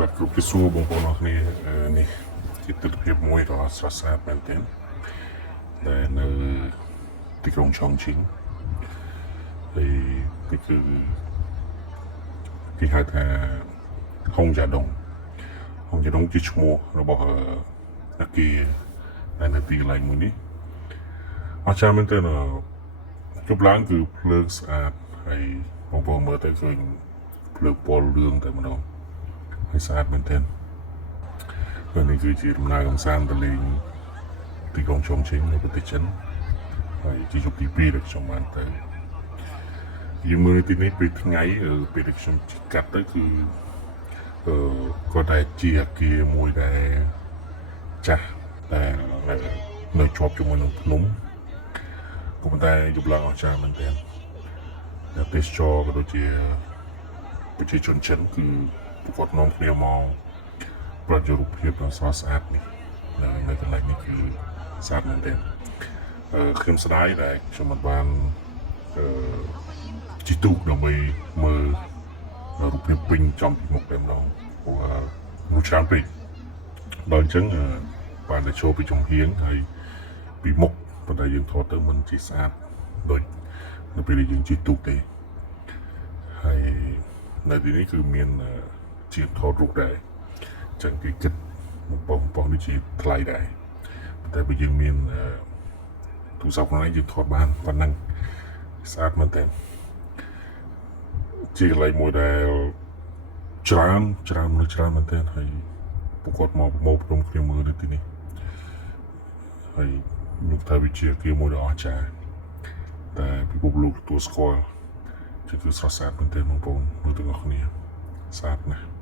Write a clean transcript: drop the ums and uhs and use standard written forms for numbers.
បាទគ្រប់ជាសួរបងប្អូនអរគ្នានេះជាទស្សនវិជ្ជាមួយដ៏ស្រស់ស្អាតមែនទែនដែលនៅទីក្រុងឆុងឈិងហើយនេះគឺគេហៅថាហុងយ៉ាដុងជាឈ្មោះរបស់អគារដែលនៅទីកន្លែងមួយនេះអស្ចារ្យមែនទែនជប់ឡើងគឺភ្លើងស្អាតហើយបងប្អូនមើលទៅឃើញភ្លើងពណ៌លឿងតែម្ដងហើយស្អាតមែនទែនហើយនេះគឺជាដំណើរកម្សាន្តទៅលេងទីក្រុងឆុងឈិងនៅប្រទេសចិនហើយជាយប់ទី2ដែលខ្ញុំបានទៅយើងមើលទីនេះពេលថ្ងៃពេលដែលខ្ញុំកាត់ទៅគឺក៏តែជាអគារមួយដែលចាស់ដែលនៅជាប់ជាមួយនឹងភ្នំក៏ប៉ុន្តែយប់ឡើងអស្ចារ្យមែនទែនដែលទេសចរក៏ដូចជាប្រជាជនចិនគឺពួកគាត់នាំគ្នាមកប្រតិរូបភាពដ៏ស្រស់ស្អាតនេះនៅកន្លែងនេះគឺស្អាតមែនទែនខ្ញុំស្ដាយដែលខ្ញុំមិនបានជីទូកដើម្បីមើលរូបភាពពេញចំពីមុខតែម្ដងព្រោះមួយច្រើនពេកដល់អញ្ចឹងបានតែចូលពីចំហៀងហើយពីមុខប៉ុន្តែយើងថតទៅមិនជាស្អាតដូចនៅពេលដែលយើងជីទូកទេហើយនៅទីនេះគឺមានជាថតរូបដែរអញ្ចឹងគេគិតបងនេះជាថ្លៃដែរតែបើយើងមានទូរស័ព្ទខ្លួនឯងយើងថតបានប៉ុណ្ណឹងស្អាតមែនទែនជាកន្លែងមួយដែលច្រើនមែនទែនហើយពួកគាត់មកព្រមគ្នាមើលនៅទីនេះហើយខ្ញុំថាវាជាអគារមួយដ៏អស្ចារ្យតែពិភពលោកទទួលស្គាល់គឺស្រស់ស្អាតមែនទែនបងប្អូនមើលទាំងអស់គ្នាស្អាតណាស់